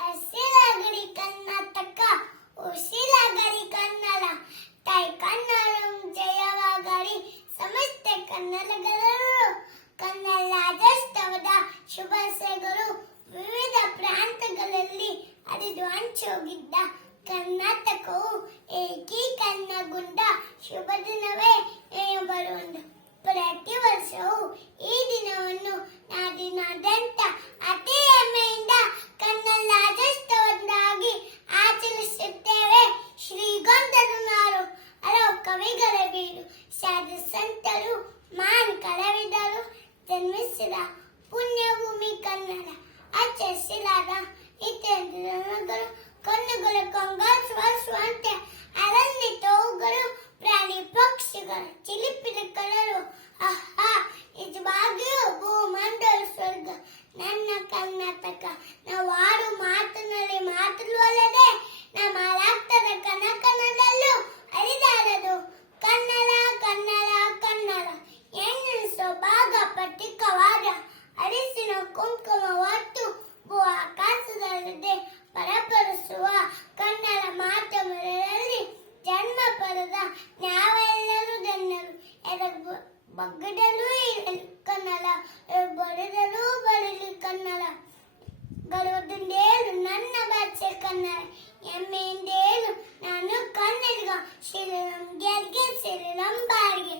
ಹಸಿರಾಗಲಿ ಕರ್ನಾಟಕ, ಉಸಿರಾಗಲಿ ಕನ್ನಡ, ತಾಯಿ ಕನ್ನಡ ಜಯವಾಗಲಿ ಸಮಸ್ತ ಕನ್ನಡಿಗರು. ಕನ್ನಡ ರಾಜ್ಯೋತ್ಸವದ ಶುಭಾಶಯಗಳು. ವಿವಿಧ ಪ್ರಾಂತಗಳಲ್ಲಿ ಹರಿದು ಹಂಚೋಗಿದ್ದ ಕರ್ನಾಟಕವು ಏಕೀಕರಣಗೊಂಡ ಶುಭ ದಿನವೇ ಬರುವುದು. ಪ್ರತಿ ವರ್ಷವೂ ಈ ದಿನವನ್ನು ನಾಡಿನಾದ್ಯಂತ ಅತಿ ಹೆಮ್ಮೆಯಿಂದ ಕನ್ನಡ ರಾಜ್ಯೋತ್ಸವವಾಗಿ ಆಚರಿಸುತ್ತೇವೆ. ಶ್ರೀಗಂಧರ್ವ ನಾಡು, ಹಲವು ಕವಿಗಳ ಬೀಡು, ಸಾಧು ಸಂತರು, ಮಹಾನ್ ಕಲಾವಿದರು ಜನ್ಮಿಸಿದ ಪುಣ್ಯಭೂಮಿ ಕನ್ನಡ. ಆಚರಿಸಲಾದ ಇತಿಹಾಸಗಳು ಕಣ್ಣುಗಳ ಕಂಗಾಸುವಂತೆ ಅರಣ್ಯತೋಗಳು, ಪ್ರಾಣಿ ಪಕ್ಷಿಗಳು ಚಿಲಿಪಿಲಿಗಳು. ಆಹಾ, ನಿಜವಾಗಿಯೂ ಭೂಮಂಡಲ ಸ್ವರ್ಗ ನನ್ನ ಕರ್ನಾಟಕ. ನಾವು ಆಡು ಮಾತಿನಲ್ಲಿ ಮಾತುವಲ್ಲದೆ ನಮ್ಮ ರಕ್ತದ ಕನಕನದಲ್ಲೂ ಹರಿದಾಡದು ಕನ್ನಡ ಕನ್ನಡ ಕನ್ನಡ. ಎನ್ನಿಸೋ ಭಾಗ ಪ್ರತೀಕವಾದ ಅರಿಸಿನ ಕುಂಕುಮ ಒಟ್ಟು ಭೂ ಆಕಾಶದಲ್ಲಿದೆ ಪರಪರಿಸುವ ಕನ್ನಡ ಮಾತೃಮರಲ್ಲಿ ಜನ್ಮ ಪಡೆದ ನಾವೆಲ್ಲರೂ ಧನ್ಯರು. ಬಗ್ಗಡಲು ಇರಲಿ ಕನ್ನಡ, ಬಡಿದಲು ಬರಲಿ ಕನ್ನಡ. ಗರ್ವದಿಂದೇನು ನನ್ನ ಭಾಷೆ ಕನ್ನಡ, ಹೆಮ್ಮೆಯಿಂದೇನು ನಾನು ಕನ್ನಡಿಗ. ಶ್ರೀರಾಮ್ ಗೆಲ್ಗೆ ಶ್ರೀರಾಮ್ ಬಾಳ್ಗೆ.